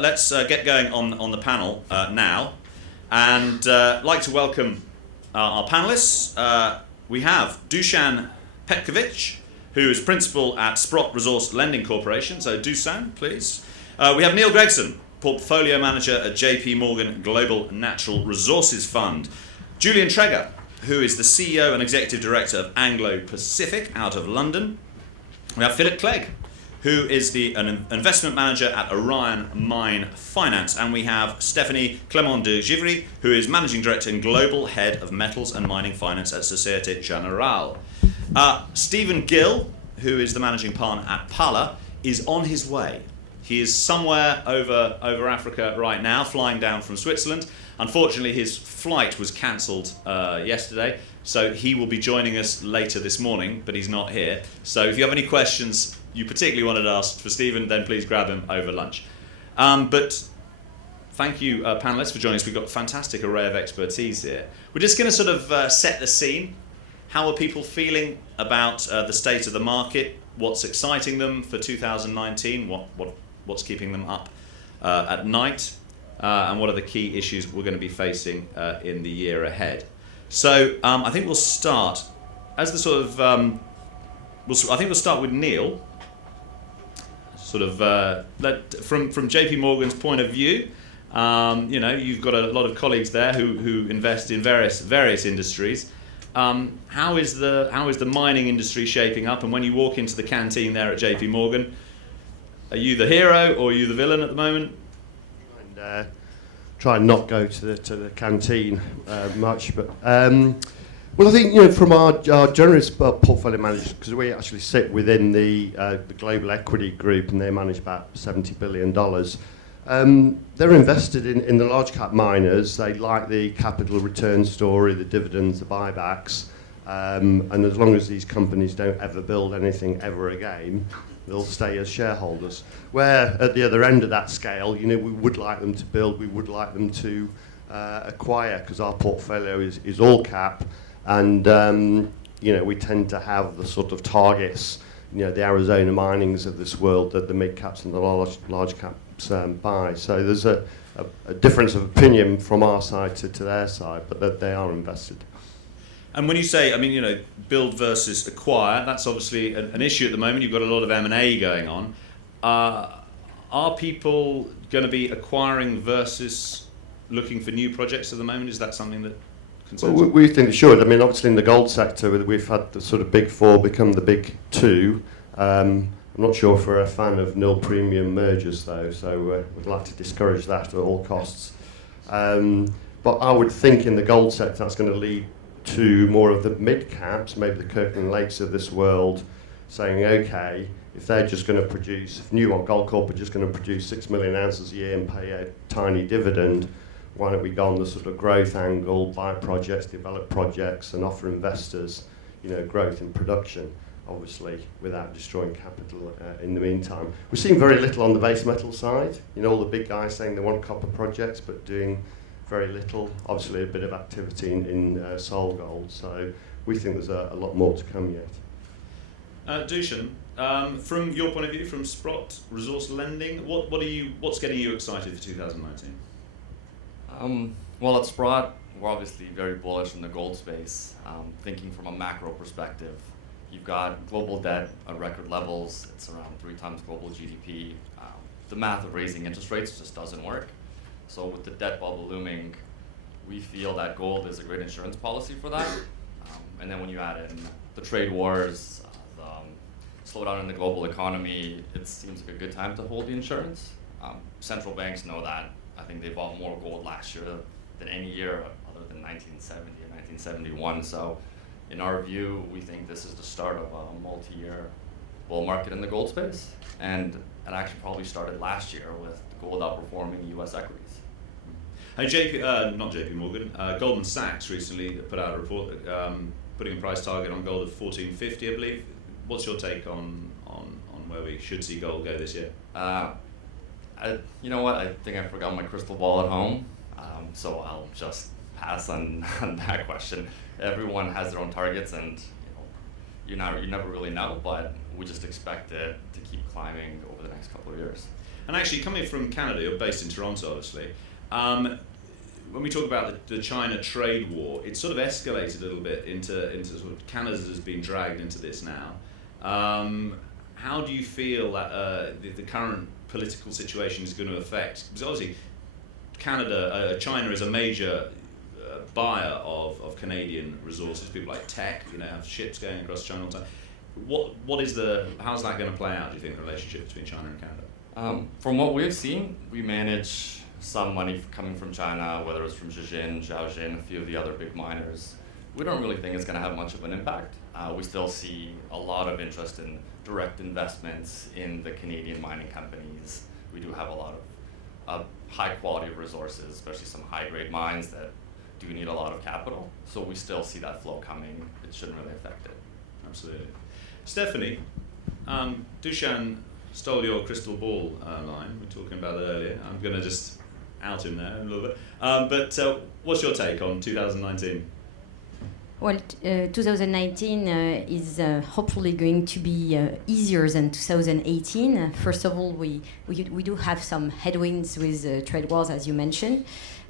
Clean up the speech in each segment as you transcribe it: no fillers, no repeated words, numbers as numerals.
Let's get going on the panel now, and I'd like to welcome our panelists. We have Dusan Petkovic, who is principal at Sprott Resource Lending Corporation. So Dusan, please. We have Neil Gregson, portfolio manager at JP Morgan Global Natural Resources Fund. Julian Treger, who is the CEO and executive director of Anglo Pacific out of London. We have Philip Clegg, who is an investment manager at Orion Mine Finance. And we have Stephanie Clement de Givry, who is managing director and global head of metals and mining finance at Societe Generale. Stephen Gill, who is the managing partner at Pala, is on his way. He is somewhere over Africa right now, flying down from Switzerland. Unfortunately, his flight was cancelled yesterday, so he will be joining us later this morning, but he's not here. So if you have any questions you particularly wanted to ask for Stephen, then please grab him over lunch. But thank you, panelists, for joining us. We've got a fantastic array of expertise here. We're just going to sort of set the scene. How are people feeling about the state of the market? What's exciting them for 2019? What's keeping them up at night? And what are the key issues we're going to be facing in the year ahead? So I think we'll start as the sort of. I think we'll start with Neil. Sort of from JP Morgan's point of view, you've got a lot of colleagues there who invest in various industries. How is the mining industry shaping up? And when you walk into the canteen there at JP Morgan, are you the hero or are you the villain at the moment? And try and not go to the canteen much, but. Well, I think from our generous portfolio managers, because we actually sit within the global equity group, and they manage about $70 billion. They're invested in the large cap miners. They like the capital return story, the dividends, the buybacks, and as long as these companies don't ever build anything ever again, they'll stay as shareholders. Where at the other end of that scale, we would like them to build, we would like them to acquire, because our portfolio is all cap. And, we tend to have the sort of targets, the Arizona Minings of this world that the mid-caps and the large caps buy. So there's a difference of opinion from our side to their side, but that they are invested. And when you say, build versus acquire, that's obviously an issue at the moment. You've got a lot of M&A going on. Are people going to be acquiring versus looking for new projects at the moment? Is that something that... Well, we think it should. Obviously in the gold sector, we've had the sort of big four become the big two. I'm not sure if we're a fan of nil premium mergers, though, so we'd like to discourage that at all costs. But I would think in the gold sector, that's going to lead to more of the mid-caps, maybe the Kirkland Lakes of this world, saying, OK, if they're just going to produce, if Newmont Goldcorp are just going to produce 6 million ounces a year and pay a tiny dividend, why don't we go on the sort of growth angle, buy projects, develop projects, and offer investors, growth in production, obviously, without destroying capital in the meantime. We're seeing very little on the base metal side. All the big guys saying they want copper projects, but doing very little. Obviously, a bit of activity in Sol Gold. So we think there's a lot more to come yet. Dusan, from your point of view, from Sprott Resource Lending, what's getting you excited for 2019? Well, at Sprott, we're obviously very bullish in the gold space. Thinking from a macro perspective, you've got global debt at record levels. It's around 3 times global GDP. The math of raising interest rates just doesn't work. So with the debt bubble looming, we feel that gold is a great insurance policy for that. And then when you add in the trade wars, the slowdown in the global economy, it seems like a good time to hold the insurance. Central banks know that. I think they bought more gold last year than any year other than 1970 and 1971. So in our view, we think this is the start of a multi-year bull market in the gold space. And it actually probably started last year with gold outperforming U.S. equities. And not JP Morgan, Goldman Sachs recently put out a report putting a price target on gold of $1,450, I believe. What's your take on where we should see gold go this year? You know what? I think I forgot my crystal ball at home, so I'll just pass on that question. Everyone has their own targets, and you never really know. But we just expect it to keep climbing over the next couple of years. And actually, coming from Canada, you're based in Toronto, obviously. When we talk about the China trade war, it's sort of escalated a little bit into sort of Canada has been dragged into this now. How do you feel that the current political situation is going to affect? Because obviously, China is a major buyer of Canadian resources. People like Teck, have ships going across China all the time. How's that going to play out? Do you think the relationship between China and Canada? From what we've seen, we manage some money coming from China, whether it's from Zijin, Zhaojin, a few of the other big miners. We don't really think it's going to have much of an impact. We still see a lot of interest in direct investments in the Canadian mining companies. We do have a lot of high quality resources, especially some high grade mines that do need a lot of capital. So we still see that flow coming. It shouldn't really affect it. Absolutely. Stephanie, Dushan stole your crystal ball line. We were talking about it earlier. I'm going to just out him there a little bit. But what's your take on 2019? Well, 2019 is hopefully going to be easier than 2018. First of all, we do have some headwinds with trade wars, as you mentioned.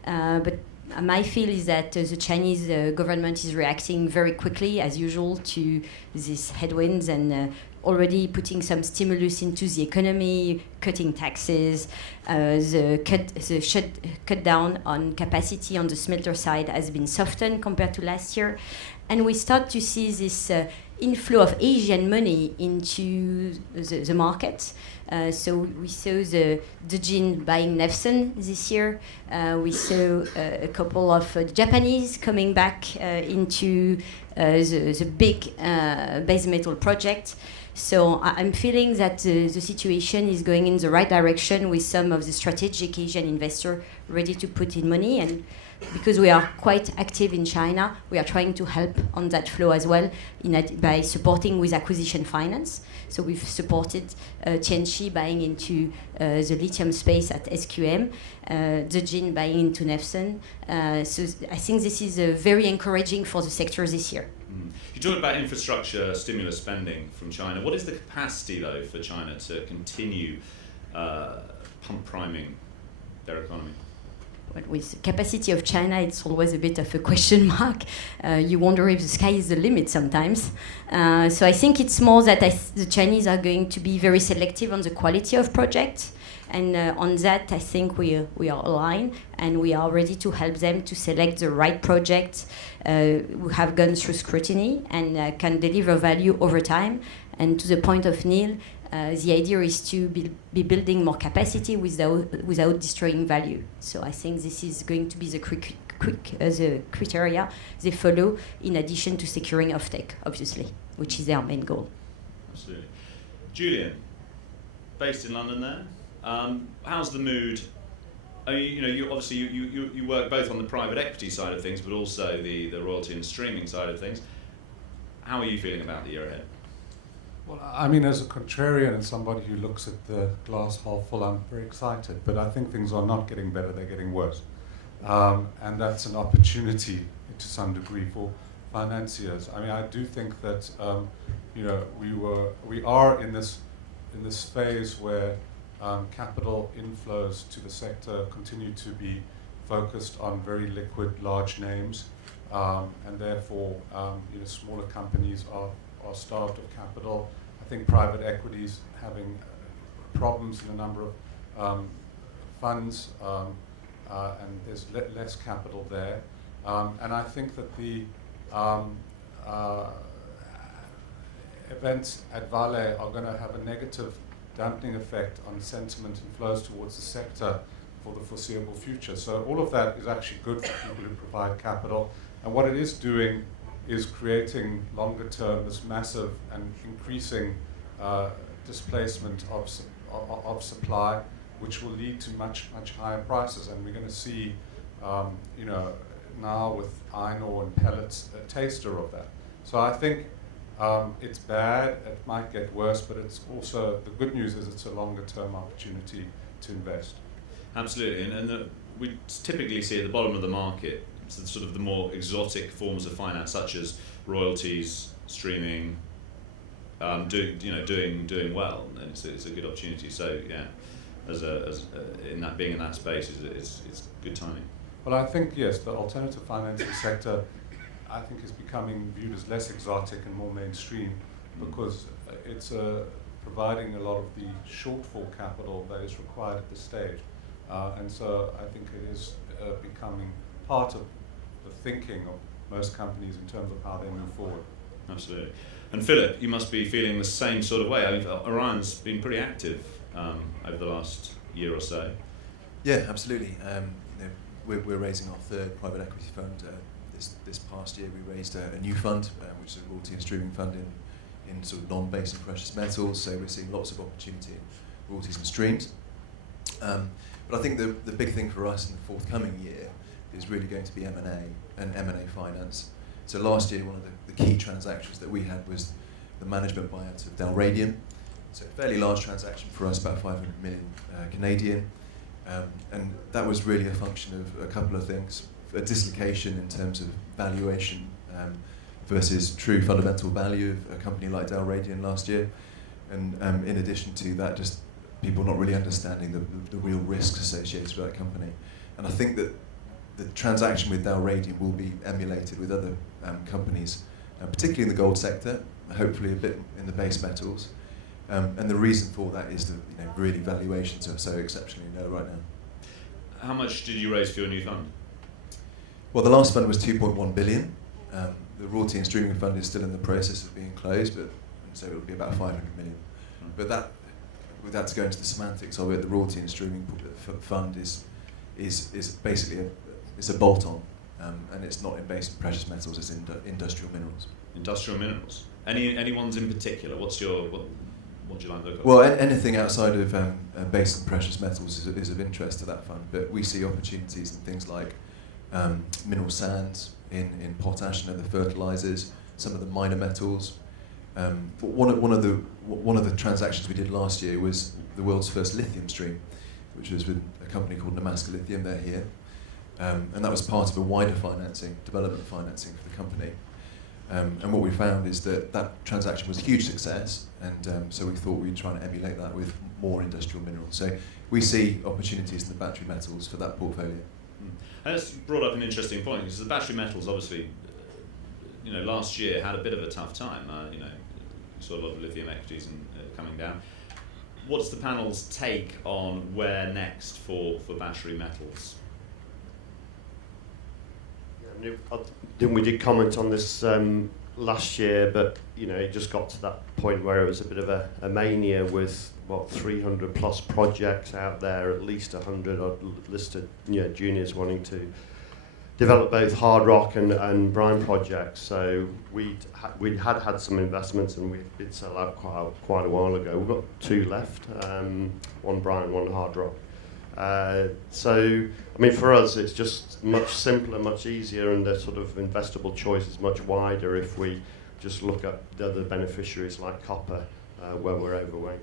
But my feel is that the Chinese government is reacting very quickly, as usual, to these headwinds and already putting some stimulus into the economy, cutting taxes. The cut down on capacity on the smelter side has been softened compared to last year. And we start to see this inflow of Asian money into the market. So we saw the Zijin buying Nefson this year. We saw a couple of Japanese coming back into the big base metal project. So I'm feeling that the situation is going in the right direction with some of the strategic Asian investors ready to put in money. And because we are quite active in China, we are trying to help on that flow as well by supporting with acquisition finance. So we've supported Tianqi buying into the lithium space at SQM, Zijin buying into Nefson. So I think this is very encouraging for the sector this year. You talked about infrastructure stimulus spending from China. What is the capacity, though, for China to continue priming their economy? But with the capacity of China, it's always a bit of a question mark. You wonder if the sky is the limit sometimes. So I think it's more that the Chinese are going to be very selective on the quality of projects. And on that, I think we are aligned, and we are ready to help them to select the right projects who have gone through scrutiny and can deliver value over time. And to the point of Neil, the idea is to be building more capacity without destroying value. So I think this is going to be the the criteria they follow, in addition to securing offtake, obviously, which is their main goal. Absolutely. Julian, based in London there. How's the mood? You obviously you work both on the private equity side of things, but also the royalty and streaming side of things. How are you feeling about the year ahead? Well, I mean, as a contrarian and somebody who looks at the glass half full, I'm very excited. But I think things are not getting better; they're getting worse, and that's an opportunity to some degree for financiers. I mean, I do think that we are in this phase where capital inflows to the sector continue to be focused on very liquid, large names, and therefore, smaller companies are starved of capital. I think private equities having problems in a number of funds, and there's less capital there. And I think that the events at Vale are going to have a negative dampening effect on sentiment and flows towards the sector for the foreseeable future. So all of that is actually good for people who provide capital. And what it is doing is creating longer term this massive and increasing displacement of supply, which will lead to much higher prices. And we're going to see, now with iron ore and pellets, a taster of that. So I think it's bad, it might get worse, but it's also, the good news is it's a longer term opportunity to invest. Absolutely, and we typically see at the bottom of the market sort of the more exotic forms of finance, such as royalties, streaming, doing well, and it's a good opportunity. So yeah, in that being in that space is good timing. Well, I think, yes, the alternative financing sector, I think, is becoming viewed as less exotic and more mainstream because it's providing a lot of the shortfall capital that is required at this stage. And so I think it is becoming part of the thinking of most companies in terms of how they move forward. Absolutely. And Philip, you must be feeling the same sort of way. I mean, Orion's been pretty active over the last year or so. Yeah, absolutely. We're raising our third private equity fund. This past year we raised a new fund, which is a royalty and streaming fund in sort of non-base and precious metals. So we're seeing lots of opportunity in royalties and streams. But I think the big thing for us in the forthcoming year is really going to be M&A and M&A finance. So last year, one of the key transactions that we had was the management buyout of Dalradian. So a fairly large transaction for us, about 500 million Canadian. And that was really a function of a couple of things. A dislocation in terms of valuation versus true fundamental value of a company like Dalradian last year. And in addition to that, just people not really understanding the real risks associated with that company. And I think that the transaction with Dalradian will be emulated with other companies, particularly in the gold sector, hopefully a bit in the base metals. And the reason for that is that really valuations are so exceptionally low right now. How much did you raise for your new fund? Well, the last fund was 2.1 billion. The royalty and streaming fund is still in the process of being closed, so it will be about 500 million. But without to go into the semantics of it, the royalty and streaming fund is basically it's a bolt-on, and it's not in base precious metals; it's in industrial minerals. Industrial minerals. Any ones in particular? What do you like to look at? Well, anything outside of base and precious metals is of interest to that fund, but we see opportunities in things like mineral sands, in potash and other fertilizers, some of the minor metals. One of the transactions we did last year was the world's first lithium stream, which was with a company called Nemaska Lithium. They're here, and that was part of a wider development financing for the company. And what we found is that transaction was a huge success, and so we thought we'd try and emulate that with more industrial minerals. So we see opportunities in the battery metals for that portfolio. And that's brought up an interesting point, because the battery metals obviously, last year had a bit of a tough time. You saw a lot of lithium equities coming down. What's the panel's take on where next for battery metals? I think we did comment on this last year, but it just got to that point where it was a bit of a mania with 300 plus projects out there, at least 100 odd listed juniors wanting to develop both hard rock and brine projects. So we had some investments, and we did sell out quite a while ago. We've got 2 left, one brine, one hard rock. So, I mean, for us, it's just much simpler, much easier, and the sort of investable choice is much wider if we just look at the other beneficiaries like copper, where we're overweight.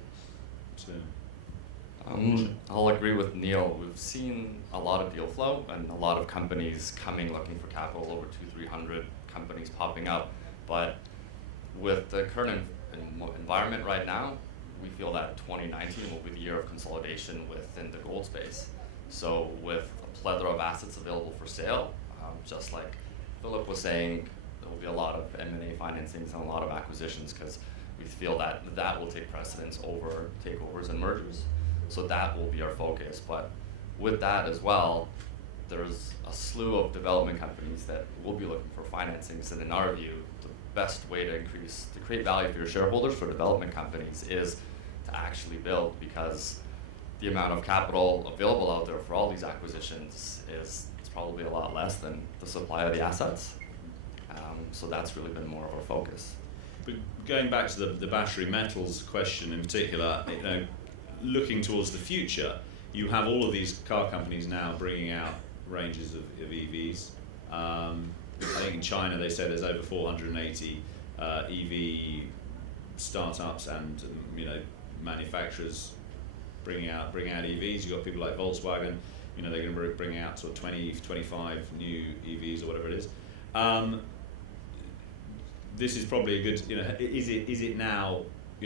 I'll agree with Neil. We've seen a lot of deal flow and a lot of companies coming looking for capital, over 200-300 companies popping up. But with the current environment right now, we feel that 2019 will be the year of consolidation within the gold space. So with a plethora of assets available for sale, just like Philip was saying, there will be a lot of M&A financings and a lot of acquisitions, because we feel that will take precedence over takeovers and mergers. So that will be our focus. But with that as well, there's a slew of development companies that will be looking for financings, and in our view, the best way to create value for your shareholders for development companies is to actually build, because the amount of capital available out there for all these acquisitions is probably a lot less than the supply of the assets. So that's really been more of our focus. But going back to the battery metals question in particular, looking towards the future, you have all of these car companies now bringing out ranges of EVs. I think in China they say there's over 480 EV startups and manufacturers bringing out EVs. You've got people like Volkswagen, they're going to bring out sort of 20, 25 new EVs or whatever it is. This is probably a good, is it now,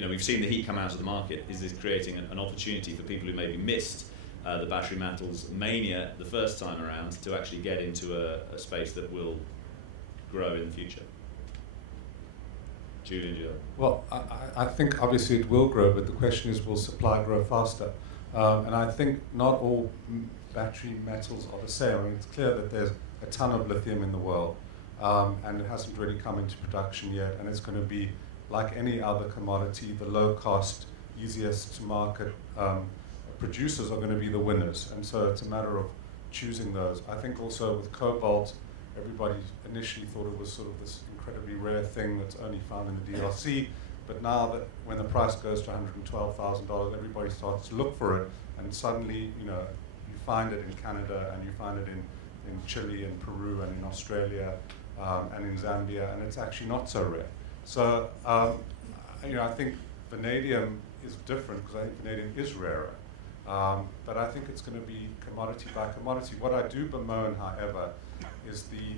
we've seen the heat come out of the market. Is this creating an opportunity for people who maybe missed the battery metals mania the first time around to actually get into a space that will grow in the future? Julian, do you? Well, I think obviously it will grow, but the question is, will supply grow faster? And I think not all battery metals are the same. I mean, it's clear that there's a ton of lithium in the world, and it hasn't really come into production yet, and it's going to be, like any other commodity, the low-cost, easiest to market producers are going to be the winners, and so it's a matter of choosing those. I think also with cobalt, everybody initially thought it was sort of this incredibly rare thing that's only found in the DRC, but now that when the price goes to $112,000, everybody starts to look for it, and suddenly, you find it in Canada, and you find it in Chile and Peru and in Australia and in Zambia, and it's actually not so rare. So, I think vanadium is different because I think vanadium is rarer. But I think it's going to be commodity by commodity. What I do bemoan, however, is the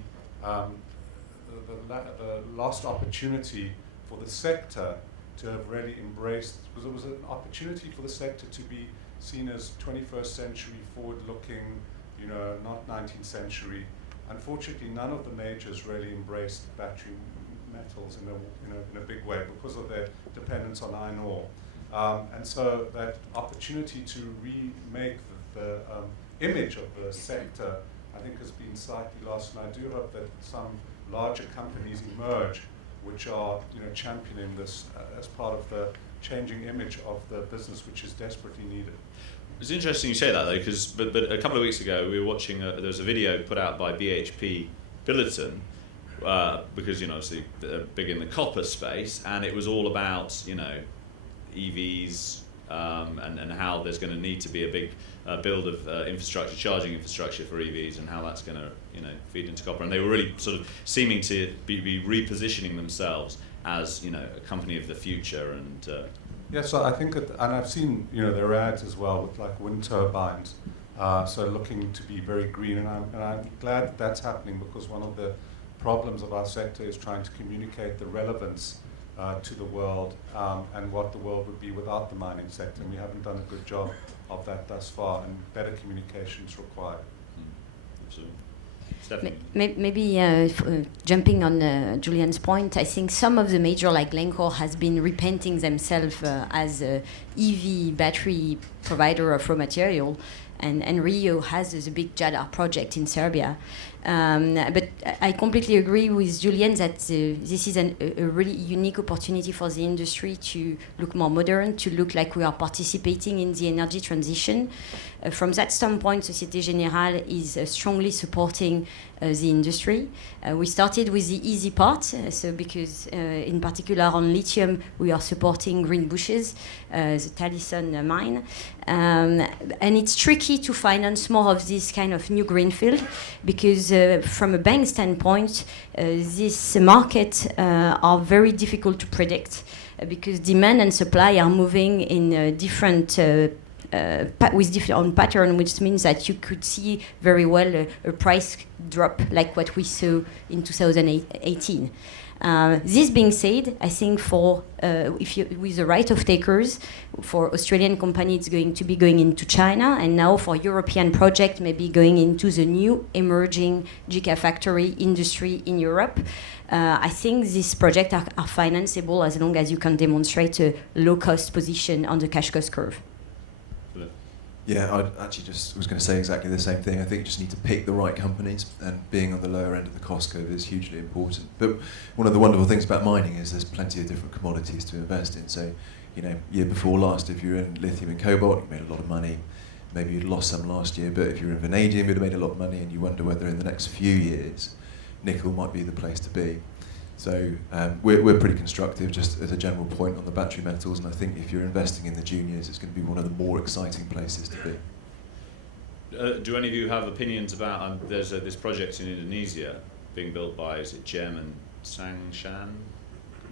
lost opportunity for the sector to have really embraced, because it was an opportunity for the sector to be seen as 21st century forward-looking, not 19th century. Unfortunately, none of the majors really embraced battery metals in a big way because of their dependence on iron ore. And so that opportunity to remake the image of the sector, I think, has been slightly lost, and I do hope that some larger companies emerge which are championing this as part of the changing image of the business, which is desperately needed. It's interesting you say that, though, because but a couple of weeks ago we were watching. There was a video put out by BHP Billiton, because obviously they're big in the copper space, and it was all about EVs and how there's going to need to be a big build of infrastructure, charging infrastructure for EVs, and how that's going to feed into copper. And they were really sort of seeming to be repositioning themselves as a company of the future. And yeah, so I think, and I've seen their ads as well with like wind turbines, so looking to be very green, and I'm glad that that's happening, because one of the problems of our sector is trying to communicate the relevance to the world and what the world would be without the mining sector, and we haven't done a good job of that thus far, and better communication is required. Absolutely. Maybe jumping on Julian's point, I think some of the major, like Glencore, has been repenting themselves as a EV battery provider of raw material, and Rio has the big Jadar project in Serbia. But I completely agree with Julian that this is a really unique opportunity for the industry to look more modern, to look like we are participating in the energy transition. From that standpoint, Société Générale is strongly supporting the industry. We started with the easy part, so because in particular on lithium, we are supporting Greenbushes, the Talison mine. And it's tricky to finance more of this kind of new greenfield, because from a bank standpoint, this market are very difficult to predict, because demand and supply are moving in different with different pattern, which means that you could see very well a price drop like what we saw in 2018. This being said, I think for with the right of takers, for Australian company, it's going to be going into China, and now for European project, maybe going into the new emerging gigafactory industry in Europe. I think these projects are financeable as long as you can demonstrate a low-cost position on the cash cost curve. Yeah, I actually just was going to say exactly the same thing. I think you just need to pick the right companies, and being on the lower end of the cost curve is hugely important. But one of the wonderful things about mining is there's plenty of different commodities to invest in. So, year before last, if you're in lithium and cobalt, you made a lot of money. Maybe you'd lost some last year, but if you're in vanadium, you'd have made a lot of money, and you wonder whether in the next few years, nickel might be the place to be. So we're pretty constructive, just as a general point, on the battery metals, and I think if you're investing in the juniors, it's going to be one of the more exciting places to be. Do any of you have opinions about, there's this project in Indonesia being built by, is it Gem and Sangshan?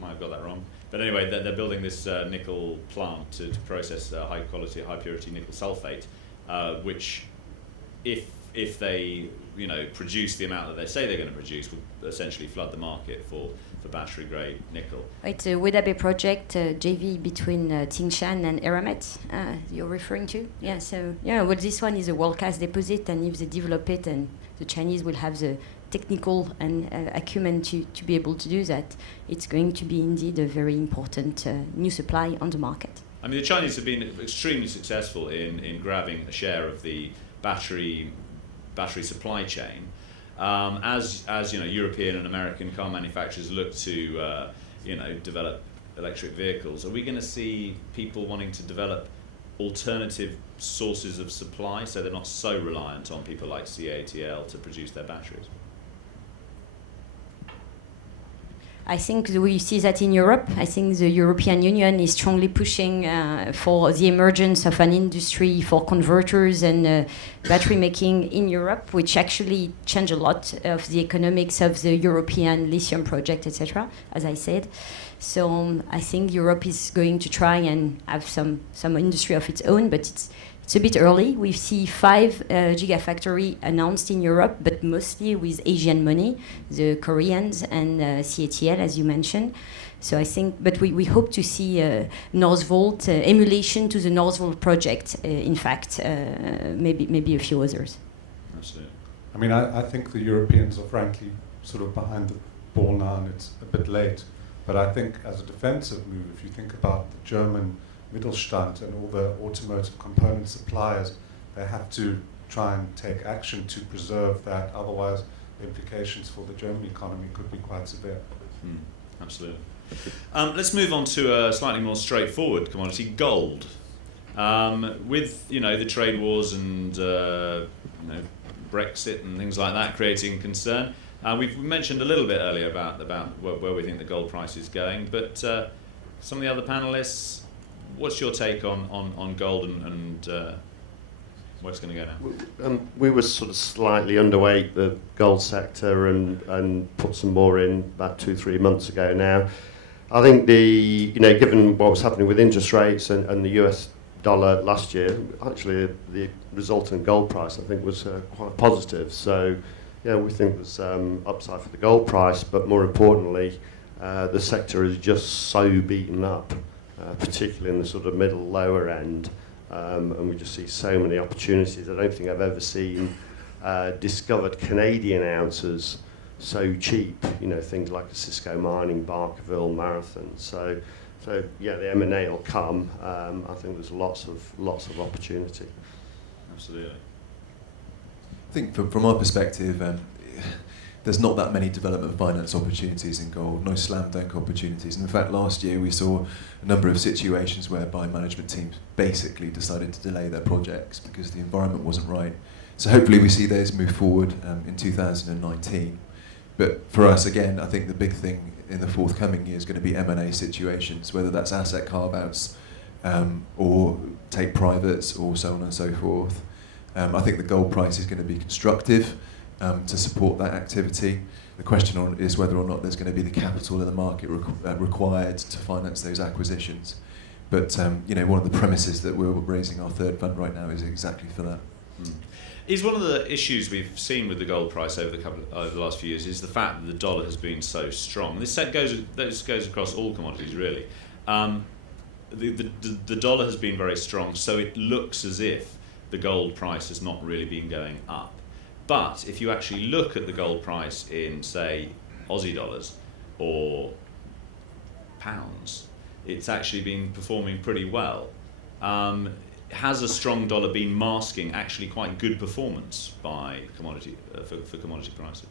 Might have got that wrong. But anyway, they're building this nickel plant to process high quality, high purity nickel sulfate, which, if if they produce the amount that they say they're going to produce, would essentially flood the market for battery grade nickel. It's a Weda Bay project, JV between Tsingshan and Eramet. You're referring to? Yeah. So well, this one is a world-class deposit, and if they develop it, and the Chinese will have the technical and acumen to be able to do that, it's going to be indeed a very important new supply on the market. I mean, the Chinese have been extremely successful in grabbing a share of the battery supply chain. As European and American car manufacturers look to develop electric vehicles, are we going to see people wanting to develop alternative sources of supply so they're not so reliant on people like CATL to produce their batteries? I think we see that in Europe. I think the European Union is strongly pushing for the emergence of an industry for converters and battery making in Europe, which actually change a lot of the economics of the European lithium project, etc., as I said. So I think Europe is going to try and have some industry of its own, but it's a bit early. We see 5 gigafactory announced in Europe, but mostly with Asian money, the Koreans and CATL, as you mentioned. So I think, but we hope to see Northvolt emulation to the Northvolt project. In fact, maybe a few others. Absolutely. I mean, I think the Europeans are frankly sort of behind the ball now, and it's a bit late. But I think as a defensive move, if you think about the German Mittelstand and all the automotive component suppliers, they have to try and take action to preserve that. Otherwise, the implications for the German economy could be quite severe. Absolutely. Let's move on to a slightly more straightforward commodity, gold. With the trade wars and Brexit and things like that creating concern, we've mentioned a little bit earlier about where we think the gold price is going, but some of the other panelists, what's your take on gold and where it's going to go now? We were sort of slightly underweight the gold sector and put some more in about 2-3 months ago now. I think given what was happening with interest rates and the US dollar last year, actually the resultant gold price I think was quite positive. So we think there's upside for the gold price, but more importantly, the sector is just so beaten up. Particularly in the sort of middle, lower end, and we just see so many opportunities. I don't think I've ever seen discovered Canadian ounces so cheap. Things like Cisco Mining, Barkerville, Marathon. So the M&A will come. I think there's lots of opportunity. Absolutely. I think from our perspective, there's not that many development finance opportunities in gold, no slam dunk opportunities. And in fact, last year we saw a number of situations whereby management teams basically decided to delay their projects because the environment wasn't right. So hopefully we see those move forward in 2019. But for us, again, I think the big thing in the forthcoming year is going to be M&A situations, whether that's asset carve-outs or take privates or so on and so forth. I think the gold price is going to be constructive to support that activity. The question is whether or not there's going to be the capital in the market required to finance those acquisitions. But one of the premises that we're raising our third fund right now is exactly for that. Is one of the issues we've seen with the gold price over the last few years is the fact that the dollar has been so strong. This goes across all commodities really. The dollar has been very strong, so it looks as if the gold price has not really been going up. But if you actually look at the gold price in, say, Aussie dollars or pounds, it's actually been performing pretty well. Has a strong dollar been masking actually quite good performance by commodity for commodity prices?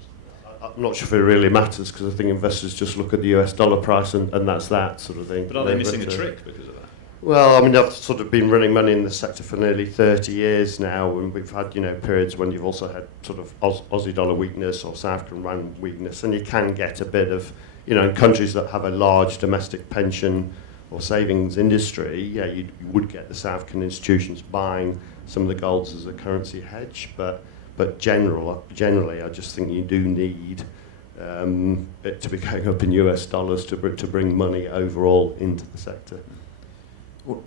I'm not sure if it really matters because I think investors just look at the US dollar price and that's that sort of thing. But are they missing a trick because of that? Well, I mean, I've sort of been running money in the sector for nearly 30 years now, and we've had, periods when you've also had sort of Aussie dollar weakness or South African rand weakness, and you can get a bit of, in countries that have a large domestic pension or savings industry, you would get the South African institutions buying some of the golds as a currency hedge, but generally, I just think you do need it to be going up in US dollars to bring money overall into the sector.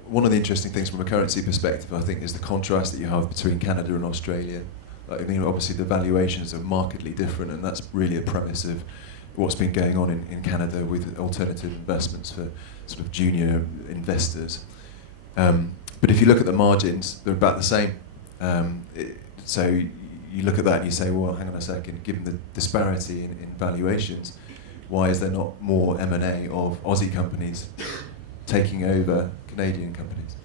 One of the interesting things from a currency perspective, I think, is the contrast that you have between Canada and Australia. I mean, obviously the valuations are markedly different, and that's really a premise of what's been going on in Canada with alternative investments for sort of junior investors. But if you look at the margins, they're about the same. So you look at that and you say, well, hang on a second, given the disparity in valuations, why is there not more M&A of Aussie companies taking over Canadian companies?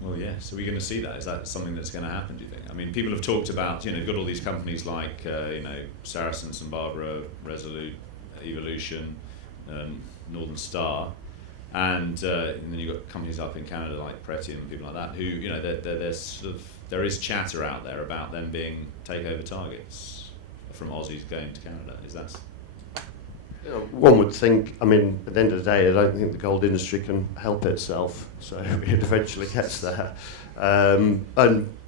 Well, yes. Are we going to see that? Is that something that's going to happen, do you think? I mean, people have talked about, you've got all these companies like, Saracen, St Barbara, Resolute, Evolution, Northern Star, and then you've got companies up in Canada like Pretium and people like that who, there's sort of, there is chatter out there about them being takeover targets from Aussies going to Canada. Is that... One would think, I mean, at the end of the day, I don't think the gold industry can help itself, so it eventually gets there. And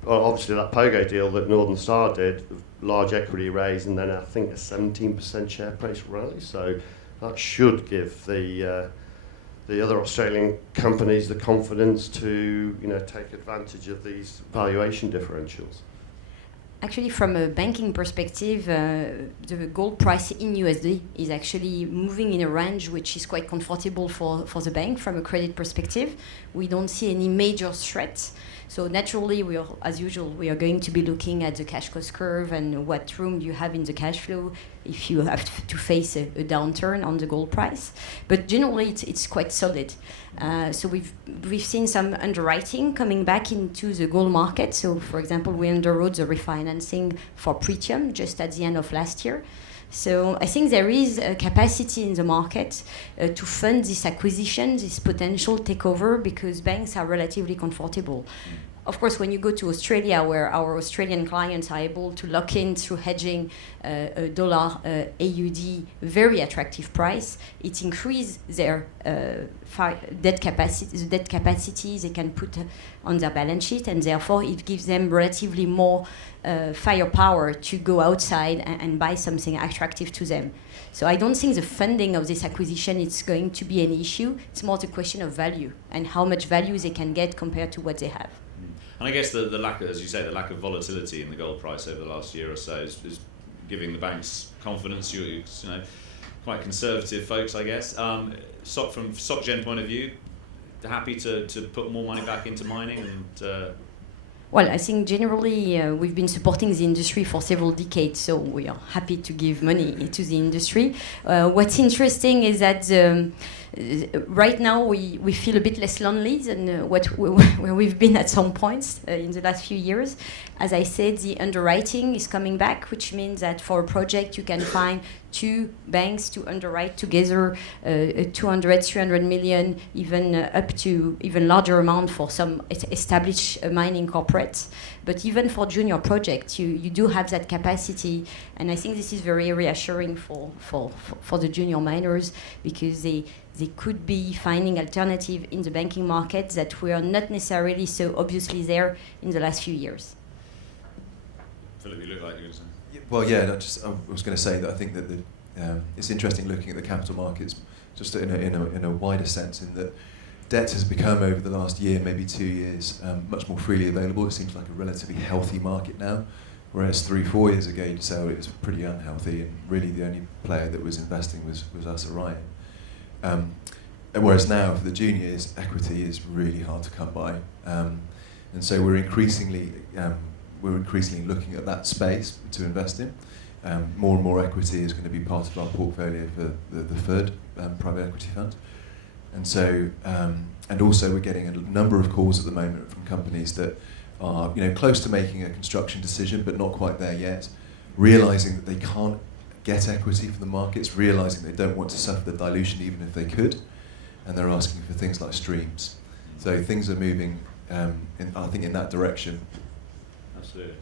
obviously that Pogo deal that Northern Star did, large equity raise, and then I think a 17% share price rally, so that should give the other Australian companies the confidence to, take advantage of these valuation differentials. Actually, from a banking perspective, the gold price in USD is actually moving in a range which is quite comfortable for the bank from a credit perspective. We don't see any major threats. So naturally, as usual, we are going to be looking at the cash cost curve and what room you have in the cash flow if you have to face a downturn on the gold price. But generally, it's quite solid. So we've seen some underwriting coming back into the gold market. So, for example, we underwrote the refinancing for Pretium just at the end of last year. So I think there is a capacity in the market to fund this acquisition, this potential takeover, because banks are relatively comfortable. Of course, when you go to Australia, where our Australian clients are able to lock in through hedging a dollar AUD very attractive price, it increases their debt capacity, the debt capacity they can put on their balance sheet, and therefore it gives them relatively more firepower to go outside and buy something attractive to them. So I don't think the funding of this acquisition is going to be an issue. It's more the question of value and how much value they can get compared to what they have. And I guess the lack of, as you say, the lack of volatility in the gold price over the last year or so is giving the banks confidence. You're quite conservative folks, I guess. From SocGen point of view, happy to put more money back into mining and... Well, I think generally we've been supporting the industry for several decades, so we are happy to give money to the industry. What's interesting is that right now we feel a bit less lonely than where we've been at some points in the last few years. As I said, the underwriting is coming back, which means that for a project you can find two banks to underwrite together 200, 300 million, even up to even larger amount for some established mining corporates. But even for junior projects, you do have that capacity, and I think this is very reassuring for the junior miners, because they could be finding alternative in the banking market that were not necessarily so obviously there in the last few years. Philip, you look like you're going to say. Well, yeah, I was going to say that I think that it's interesting looking at the capital markets just in a wider sense, in that debt has become, over the last year, maybe 2 years, much more freely available. It seems like a relatively healthy market now, whereas 3-4 years ago, you'd say it was pretty unhealthy, and really the only player that was investing was us at Orion. And whereas now, for the juniors, equity is really hard to come by. And so we're increasingly looking at that space to invest in. More and more equity is going to be part of our portfolio for the third private equity fund. And so, and also we're getting a number of calls at the moment from companies that are, close to making a construction decision, but not quite there yet, realizing that they can't get equity from the markets, realizing they don't want to suffer the dilution even if they could, and they're asking for things like streams. So things are moving, I think, in that direction. Absolutely.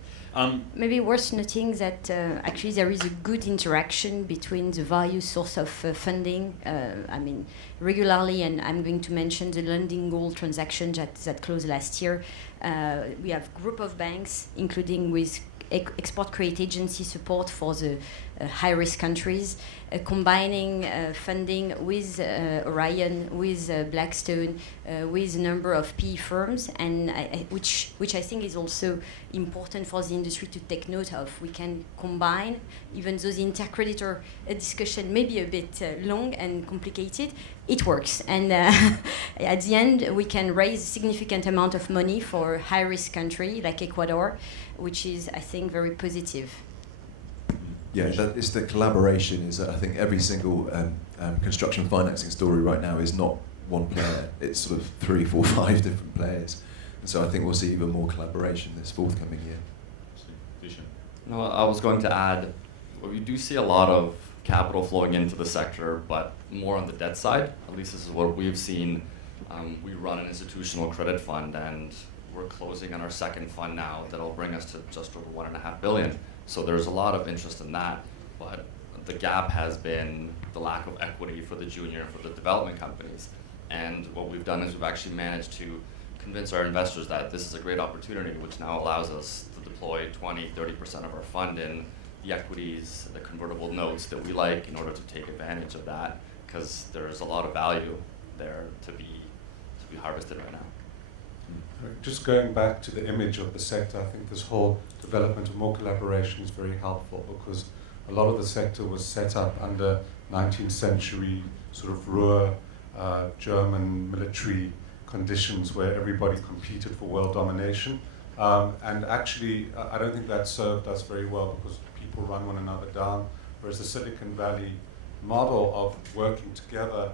Maybe worth noting that actually there is a good interaction between the various source of funding. Regularly, and I'm going to mention the Lundin Gold transaction that closed last year. We have a group of banks, including with export credit agency support for the high-risk countries, combining funding with Orion, with Blackstone, with a number of PE firms, and which I think is also important for the industry to take note of. We can combine, even though the intercreditor discussion may be a bit long and complicated, it works. And at the end, we can raise a significant amount of money for a high-risk country like Ecuador, which is, I think, very positive. Yeah, it's the collaboration. I think every single construction financing story right now is not one player. It's sort of 3, 4, 5 different players. And so I think we'll see even more collaboration this forthcoming year. No, I was going to add, we do see a lot of capital flowing into the sector, but more on the debt side. At least this is what we've seen. We run an institutional credit fund, and we're closing on our second fund now that'll bring us to just over $1.5 billion. So there's a lot of interest in that, but the gap has been the lack of equity for the junior and for the development companies. And what we've done is we've actually managed to convince our investors that this is a great opportunity, which now allows us to deploy 20-30% of our fund in the equities, the convertible notes that we like in order to take advantage of that, because there's a lot of value there to be harvested right now. Just going back to the image of the sector, I think this whole development of more collaboration is very helpful, because a lot of the sector was set up under 19th century sort of Ruhr German military conditions where everybody competed for world domination. And actually, I don't think that served us very well, because people run one another down, whereas the Silicon Valley model of working together,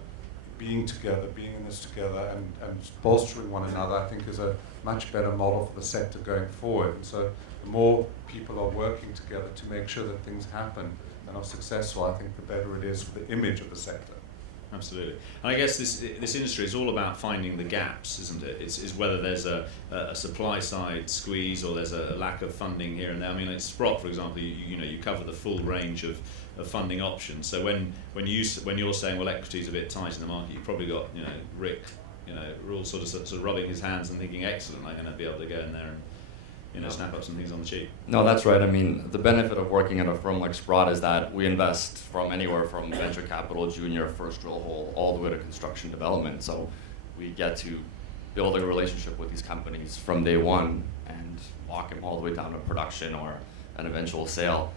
being in this together, and bolstering one another, I think is a much better model for the sector going forward. And so the more people are working together to make sure that things happen and are successful, I think the better it is for the image of the sector. Absolutely. And I guess this industry is all about finding the gaps, isn't it? It's whether there's a supply side squeeze or there's a lack of funding here and there. I mean, like Sprott, for example, you cover the full range of funding options. So when you're saying, well, equity's a bit tight in the market, you've probably got Rick, Rule sort of rubbing his hands and thinking, excellent, I'm going to be able to go in there and snap up some things on the cheap. No, that's right. I mean, the benefit of working at a firm like Sprott is that we invest from anywhere from venture capital, junior, first drill hole, all the way to construction development. So we get to build a relationship with these companies from day one and walk them all the way down to production or an eventual sale.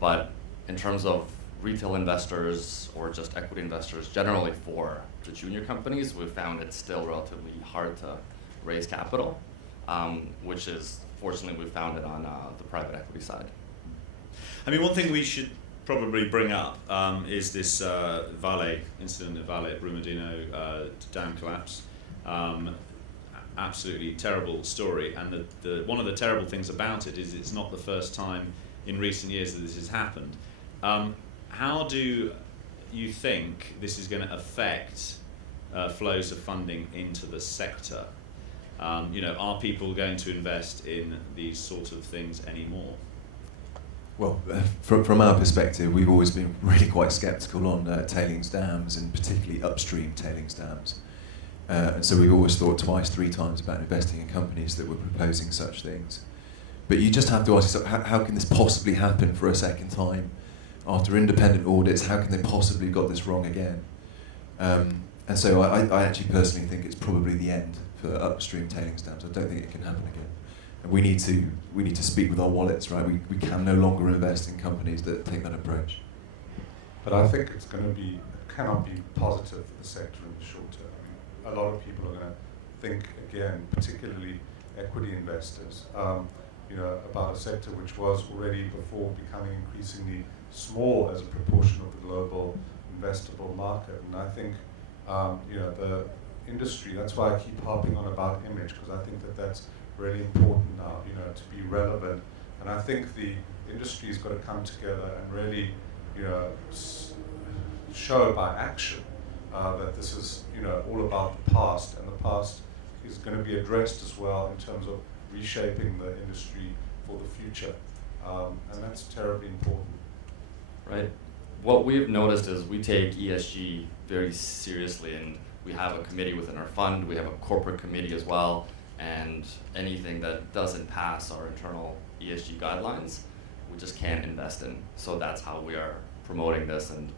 But in terms of retail investors or just equity investors, generally for the junior companies, we've found it's still relatively hard to raise capital. Which is, fortunately, we found it on the private equity side. I mean, one thing we should probably bring up is this Vale incident at Vale at Brumadinho dam collapse. Absolutely terrible story, and one of the terrible things about it is it's not the first time in recent years that this has happened. How do you think this is going to affect flows of funding into the sector? Are people going to invest in these sort of things anymore? Well, from our perspective, we've always been really quite sceptical on tailings dams, and particularly upstream tailings dams. And so we've always thought twice, 3 times about investing in companies that were proposing such things. But you just have to ask yourself, how can this possibly happen for a second time? After independent audits, how can they possibly have got this wrong again? And so I actually personally think it's probably the end for upstream tailings dams. I don't think it can happen again. And we need to speak with our wallets, right? We can no longer invest in companies that take that approach. But I think it cannot be positive for the sector in the short term. I mean, a lot of people are going to think again, particularly equity investors, about a sector which was already before becoming increasingly small as a proportion of the global investable market. And I think the industry, that's why I keep harping on about image, because I think that's really important now, to be relevant. And I think the industry's got to come together and really, show by action that this is, all about the past, and the past is going to be addressed as well in terms of reshaping the industry for the future. And that's terribly important. Right. What we've noticed is we take ESG very seriously, and we have a committee within our fund, we have a corporate committee as well, and anything that doesn't pass our internal ESG guidelines, we just can't invest in. So that's how we are promoting this, and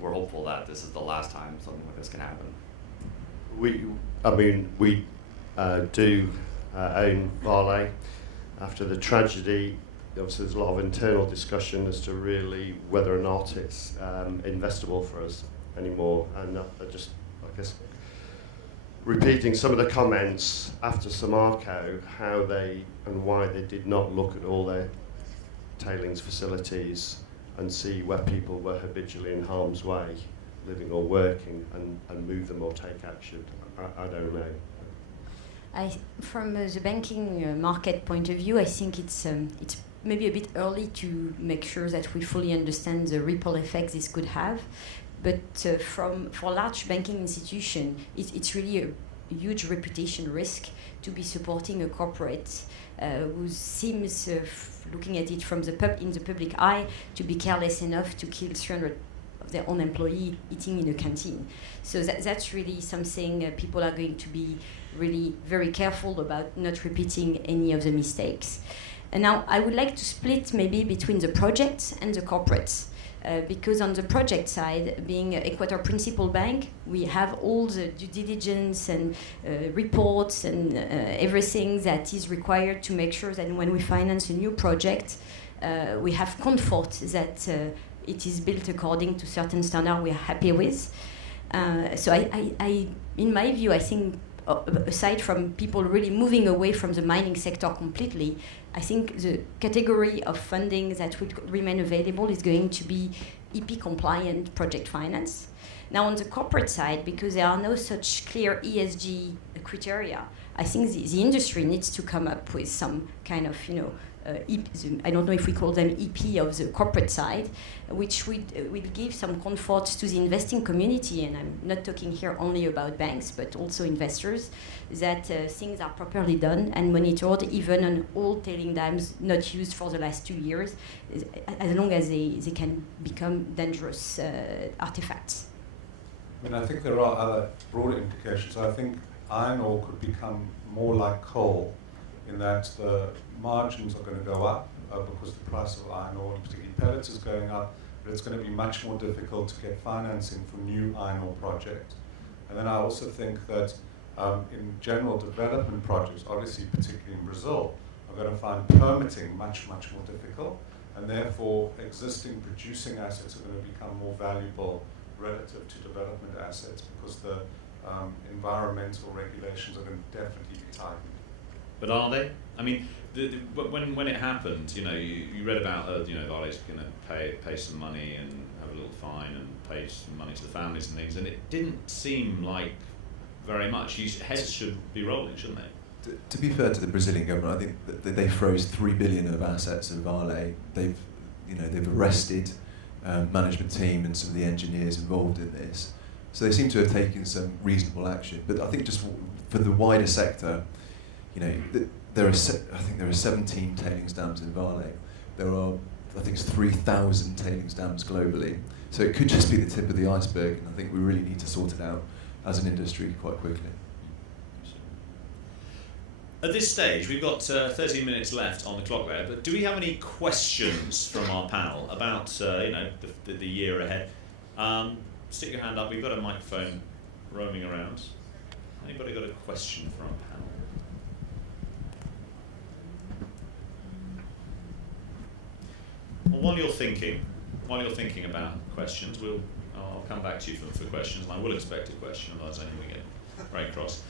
we're hopeful that this is the last time something like this can happen. We do own Vale. After the tragedy, obviously there's a lot of internal discussion as to really whether or not it's investable for us anymore. And I guess, repeating some of the comments after Samarco, how they and why they did not look at all their tailings facilities and see where people were habitually in harm's way, living or working, and move them or take action. I don't know. From the banking market point of view, I think it's maybe a bit early to make sure that we fully understand the ripple effects this could have. But for large banking institution, it's really a huge reputation risk to be supporting a corporate who seems, looking at it from in the public eye, to be careless enough to kill 300 of their own employee eating in a canteen. So that's really something people are going to be really very careful about not repeating any of the mistakes. And now I would like to split maybe between the projects and the corporates. Because on the project side, being Equator Principal Bank, we have all the due diligence and reports and everything that is required to make sure that when we finance a new project, we have comfort that it is built according to certain standards we are happy with. So I, in my view, I think aside from people really moving away from the mining sector completely, I think the category of funding that will remain available is going to be EP compliant project finance. Now on the corporate side, because there are no such clear ESG criteria, I think the industry needs to come up with some kind of, I don't know if we call them EP of the corporate side, which will give some comfort to the investing community, and I'm not talking here only about banks, but also investors, that things are properly done and monitored, even on all tailing dams not used for the last 2 years, as long as they can become dangerous artifacts. I mean, I think there are other broader implications. I think iron ore could become more like coal, in that the margins are going to go up because the price of iron ore, and particularly pellets, is going up, but it's going to be much more difficult to get financing for new iron ore projects. And then I also think that in general development projects, obviously particularly in Brazil, are going to find permitting much, much more difficult, and therefore existing producing assets are going to become more valuable relative to development assets, because the environmental regulations are going to definitely be tightened. But are they? I mean, when it happened, you read about Vale's going to pay some money and have a little fine and pay some money to the families and things, and it didn't seem like very much. Heads should be rolling, shouldn't they? To be fair to the Brazilian government, I think that they froze 3 billion of assets of Vale. They've arrested management team and some of the engineers involved in this. So they seem to have taken some reasonable action. But I think just for the wider sector, there are 17 tailings dams in Vale. There are, I think it's 3,000 tailings dams globally. So it could just be the tip of the iceberg, and I think we really need to sort it out as an industry quite quickly. At this stage, we've got 13 minutes left on the clock there, but do we have any questions from our panel about the year ahead? Stick your hand up. We've got a microphone roaming around. Anybody got a question for our panel? Well, while you're thinking about questions, I'll come back to you for questions, and I will expect a question, otherwise I think we get very cross.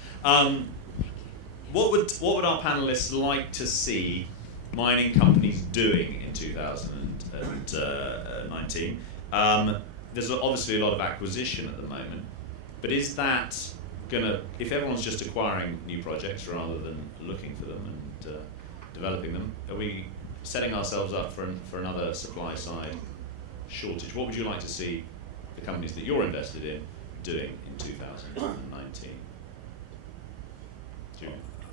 What would our panelists like to see mining companies doing in 2019? There's obviously a lot of acquisition at the moment, but is that if everyone's just acquiring new projects rather than looking for them and developing them, are we setting ourselves up for another supply side shortage? What would you like to see the companies that you're invested in doing in 2019?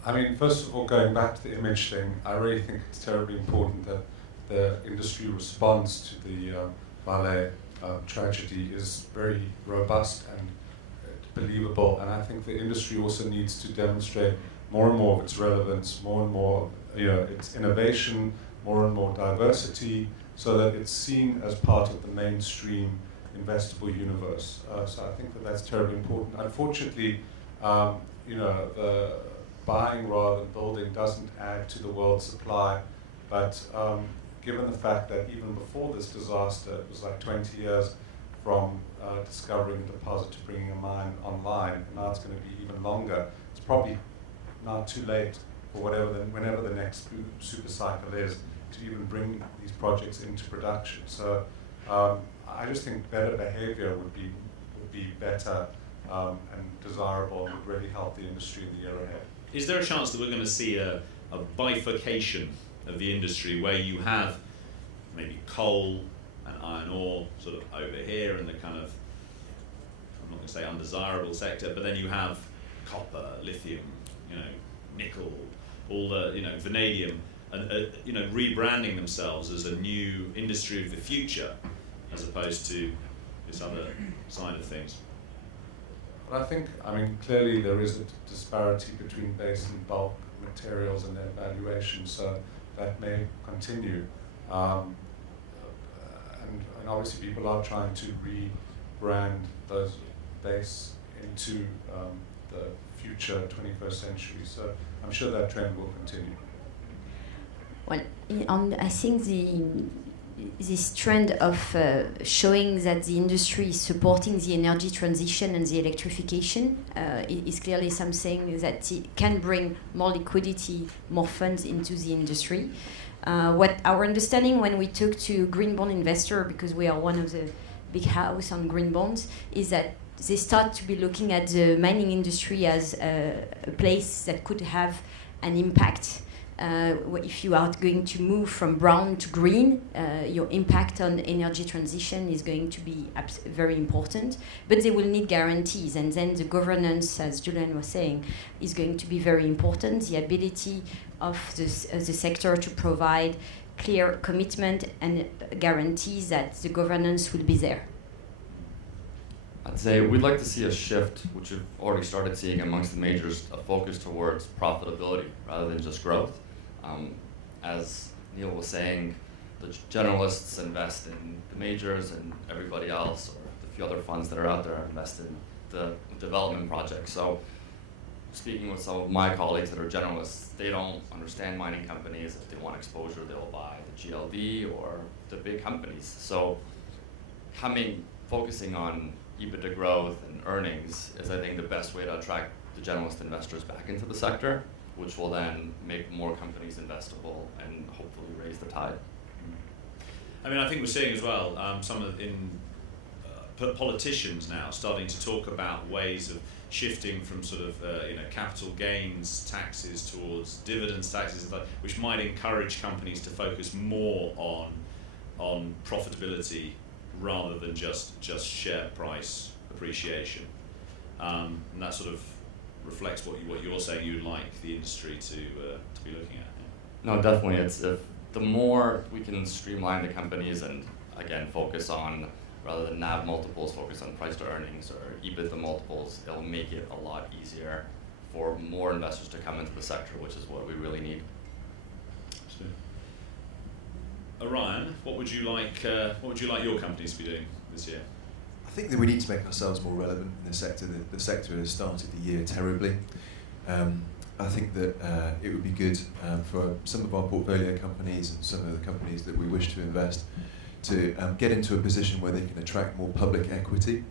I mean, first of all, going back to the image thing, I really think it's terribly important that the industry response to the Vale tragedy is very robust and believable, and I think the industry also needs to demonstrate more and more of its relevance, more and more, its innovation, more and more diversity, so that it's seen as part of the mainstream investable universe. So I think that that's terribly important. Unfortunately, the buying rather than building doesn't add to the world supply, but given the fact that even before this disaster, it was like 20 years from discovering a deposit to bringing a mine online, and now it's going to be even longer. It's probably not too late for whenever the next super cycle is, to even bring these projects into production. So I just think better behavior would be better and desirable, and would really help the industry in the year ahead. Is there a chance that we're going to see a bifurcation of the industry where you have maybe coal and iron ore sort of over here in the kind of, I'm not going to say undesirable sector, but then you have copper, lithium, nickel, all the, vanadium, and rebranding themselves as a new industry of the future, as opposed to this other side of things? But I mean, clearly there is a disparity between base and bulk materials and their valuation, so that may continue. And obviously people are trying to rebrand those base into the future 21st century, so I'm sure that trend will continue. Well, I think this trend of showing that the industry is supporting the energy transition and the electrification is clearly something that can bring more liquidity, more funds into the industry. What our understanding when we talk to green bond investor, because we are one of the big house on green bonds, is that they start to be looking at the mining industry as a place that could have an impact. If you are going to move from brown to green, your impact on energy transition is going to be very important, but they will need guarantees, and then the governance, as Julian was saying, is going to be very important. The ability of the sector to provide clear commitment and guarantees that the governance will be there. I'd say we'd like to see a shift, which we've already started seeing amongst the majors, a focus towards profitability rather than just growth. As Neil was saying, the generalists invest in the majors, and everybody else, or the few other funds that are out there, invest in the development projects. So speaking with some of my colleagues that are generalists, they don't understand mining companies. If they want exposure, they'll buy the GLD or the big companies. So focusing on EBITDA growth and earnings is, I think, the best way to attract the generalist investors back into the sector, which will then make more companies investable and hopefully raise the tide. I mean, I think we're seeing as well politicians now starting to talk about ways of shifting from sort of capital gains taxes towards dividends taxes, which might encourage companies to focus more on profitability rather than just share price appreciation, and that sort of reflects what you're saying you'd like the industry to be looking at. No, definitely. It's if the more we can streamline the companies and again focus on, rather than NAV multiples, focus on price to earnings or EBITDA multiples, it'll make it a lot easier for more investors to come into the sector, which is what we really need. Orion, what would you like your companies to be doing this year? I think that we need to make ourselves more relevant in the sector. The sector has started the year terribly. I think that it would be good for some of our portfolio companies and some of the companies that we wish to invest to get into a position where they can attract more public equity.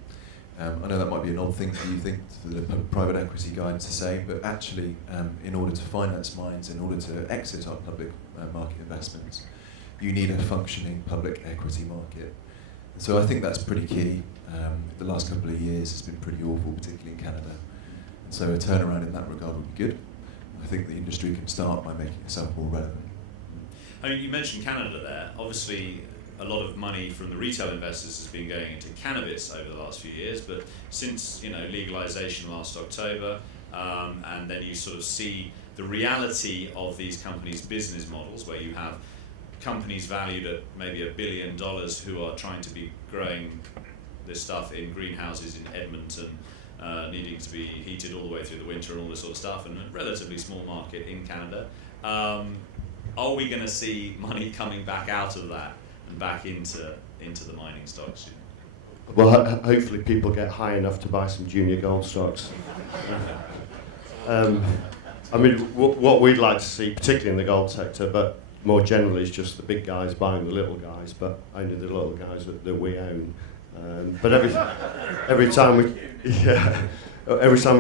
I know that might be an odd thing for you think for the private equity guide to say, but actually in order to finance mines, in order to exit our public market investments, you need a functioning public equity market. So I think that's pretty key. The last couple of years has been pretty awful, particularly in Canada. And so a turnaround in that regard would be good. I think the industry can start by making itself more relevant. I mean, you mentioned Canada there. Obviously, a lot of money from the retail investors has been going into cannabis over the last few years, but since legalization last October, and then you sort of see the reality of these companies' business models, where you have companies valued at maybe $1 billion who are trying to be growing this stuff in greenhouses in Edmonton, needing to be heated all the way through the winter and all this sort of stuff, and a relatively small market in Canada. are we going to see money coming back out of that and back into the mining stocks? Well, hopefully people get high enough to buy some junior gold stocks. I mean, what we'd like to see, particularly in the gold sector, but more generally, is just the big guys buying the little guys, but only the little guys that we own. But every time we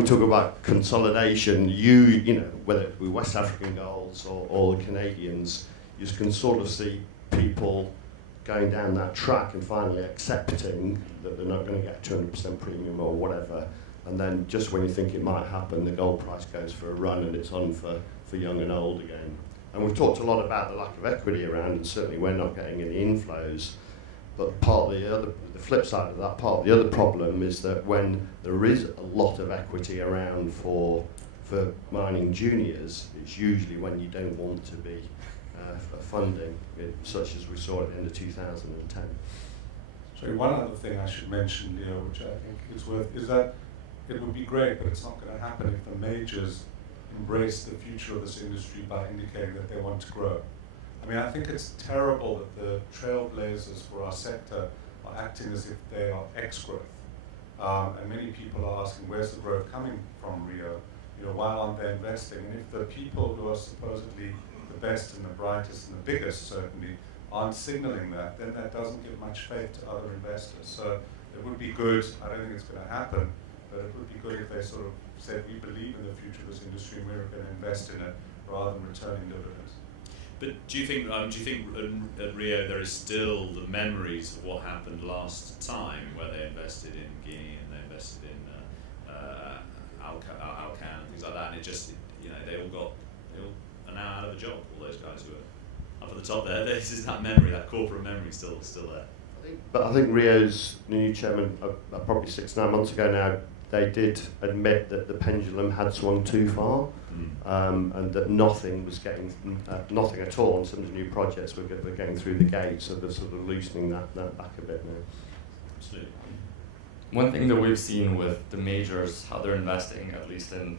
talk about consolidation, you know, whether it be West African Golds or the Canadians, you can sort of see people going down that track and finally accepting that they're not going to get 200% premium or whatever. And then just when you think it might happen, the gold price goes for a run and it's on for young and old again. And we've talked a lot about the lack of equity around, and certainly we're not getting any inflows. But part of the flip side of that, part of the other problem is that when there is a lot of equity around for mining juniors, it's usually when you don't want to be funding, such as we saw at the end of 2010. So one other thing I should mention, Leo, which I think is worth, is that it would be great, but it's not going to happen if the majors embrace the future of this industry by indicating that they want to grow. I mean, I think it's terrible that the trailblazers for our sector are acting as if they are ex-growth. And many people are asking, where's the growth coming from, Rio? You know, why aren't they investing? And if the people who are supposedly the best and the brightest and the biggest, certainly, aren't signaling that, then that doesn't give much faith to other investors. So it would be good, I don't think it's going to happen, but it would be good if they sort of said, we believe in the future of this industry and we're going to invest in it rather than returning dividends. But do you think at Rio there is still the memories of what happened last time, where they invested in Guinea and they invested in Alcan and things like that, and it just, you know, they all are now out of a job, all those guys who were up at the top there. This is that memory, that corporate memory still there. But I think Rio's new chairman, probably 6-9 months ago now, they did admit that the pendulum had swung too far, and that nothing was getting, nothing at all on some of the new projects were getting through the gate, so they're sort of loosening that back a bit now. Absolutely. One thing that we've seen with the majors, how they're investing, at least in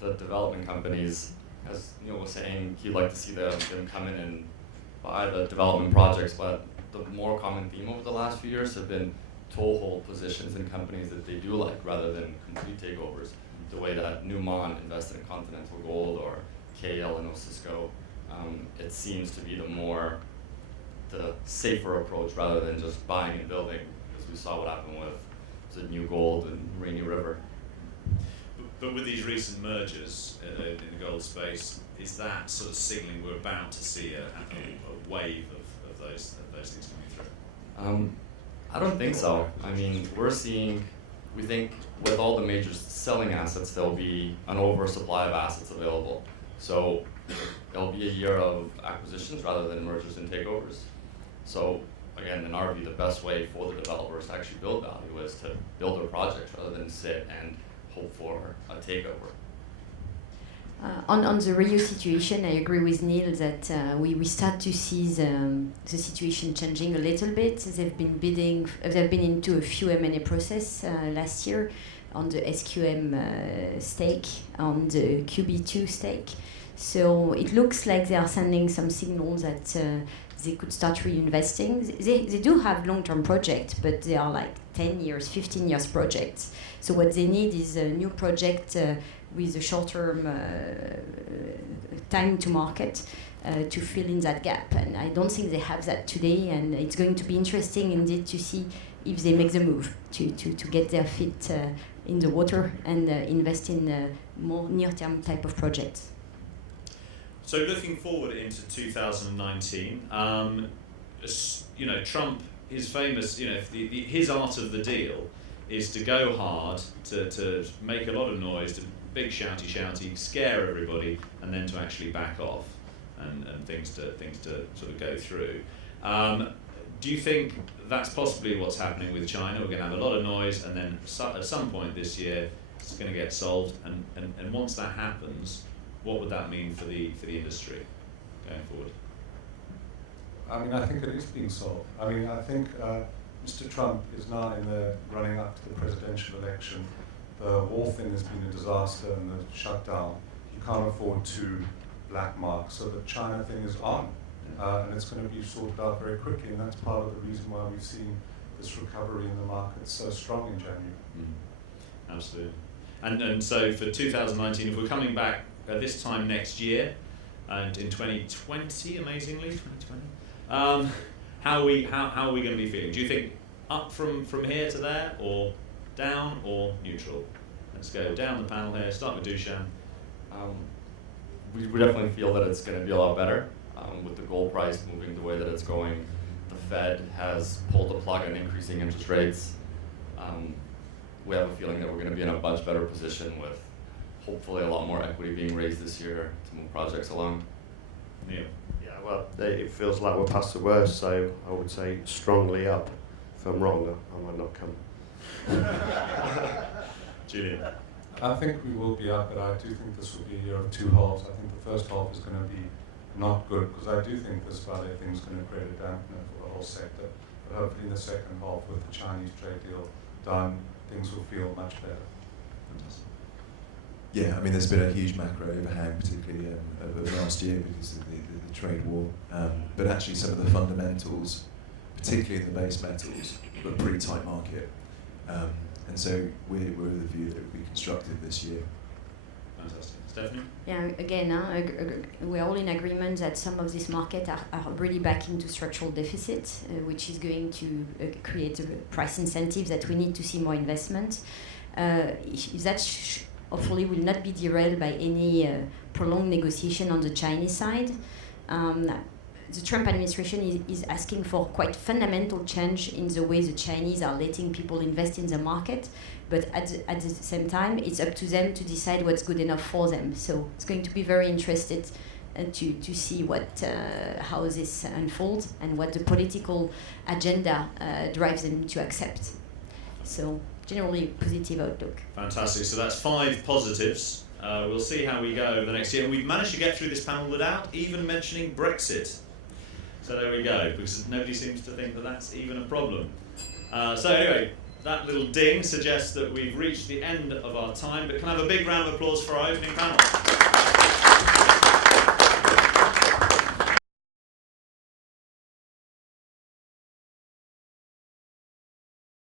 the development companies, as Neil was saying, he'd like to see them come in and buy the development projects, but the more common theme over the last few years have been toehold positions in companies that they do like rather than complete takeovers. The way that Newmont invested in Continental Gold or KL and Osisko, it seems to be the safer approach rather than just buying and building, because we saw what happened with New Gold and Rainy River. But with these recent mergers in the gold space, is that sort of signaling we're about to see a wave of those things coming through? I don't think so. I mean, we think with all the majors selling assets, there'll be an oversupply of assets available. So there'll be a year of acquisitions rather than mergers and takeovers. So again, in our view, the best way for the developers to actually build value is to build their projects rather than sit and hope for a takeover. On the Rio situation, I agree with Neil that we start to see the situation changing a little bit. They've been into a few M&A process last year on the SQM stake, on the QB2 stake. So it looks like they are sending some signals that they could start reinvesting. They do have long-term projects, but they are like 10 years, 15 years projects. So what they need is a new project with a short-term time to market to fill in that gap. And I don't think they have that today, and it's going to be interesting indeed to see if they make the move to get their feet in the water and invest in more near-term type of projects. So looking forward into 2019, you know, Trump is famous, you know, his art of the deal is to go hard, to make a lot of noise, to big shouty, scare everybody, and then to actually back off and things to sort of go through. Do you think that's possibly what's happening with China? We're going to have a lot of noise, and then at some point this year, it's going to get solved. And once that happens, what would that mean for the industry going forward? I mean, I think it is being solved. I mean, I think Mr. Trump is now in the running up to the presidential election. The war thing has been a disaster, and the shutdown. You can't afford to black mark. So the China thing is on, and it's going to be sorted out very quickly, and that's part of the reason why we've seen this recovery in the market so strong in January. Absolutely. And so for 2019, if we're coming back at this time next year, and in 2020, amazingly, 2020, how are we going to be feeling? Do you think up from here to there, or down, or neutral? Let's go down the panel here. Start with Dushan. We definitely feel that it's going to be a lot better with the gold price moving the way that it's going. The Fed has pulled the plug on increasing interest rates. We have a feeling that we're going to be in a much better position with hopefully a lot more equity being raised this year to move projects along. Neil. Yeah, well, it feels like we're past the worst, so I would say strongly up. If I'm wrong, I might not come. Julian. I think we will be up, but I do think this will be a year of two halves. I think the first half is going to be not good, because I do think this Vale thing is going to create a dampener for the whole sector. But hopefully in the second half, with the Chinese trade deal done, things will feel much better. Yeah, I mean, there's been a huge macro overhang, particularly over last year because of the trade war. But actually, some of the fundamentals, particularly in the base metals, were a pretty tight market. And so we're of the view that it will be constructive this year. Fantastic. Stephanie? Yeah, again, we're all in agreement that some of these markets are really back into structural deficit, which is going to create a price incentives that we need to see more investment. That hopefully will not be derailed by any prolonged negotiation on the Chinese side. The Trump administration is asking for quite fundamental change in the way the Chinese are letting people invest in the market, but at the same time, it's up to them to decide what's good enough for them. So it's going to be very interesting to see how this unfolds and what the political agenda drives them to accept. So generally, positive outlook. Fantastic. So that's 5 positives. We'll see how we go over the next year. We've managed to get through this panel without even mentioning Brexit. So there we go, because nobody seems to think that that's even a problem. So anyway, that little ding suggests that we've reached the end of our time, but can I have a big round of applause for our opening panel?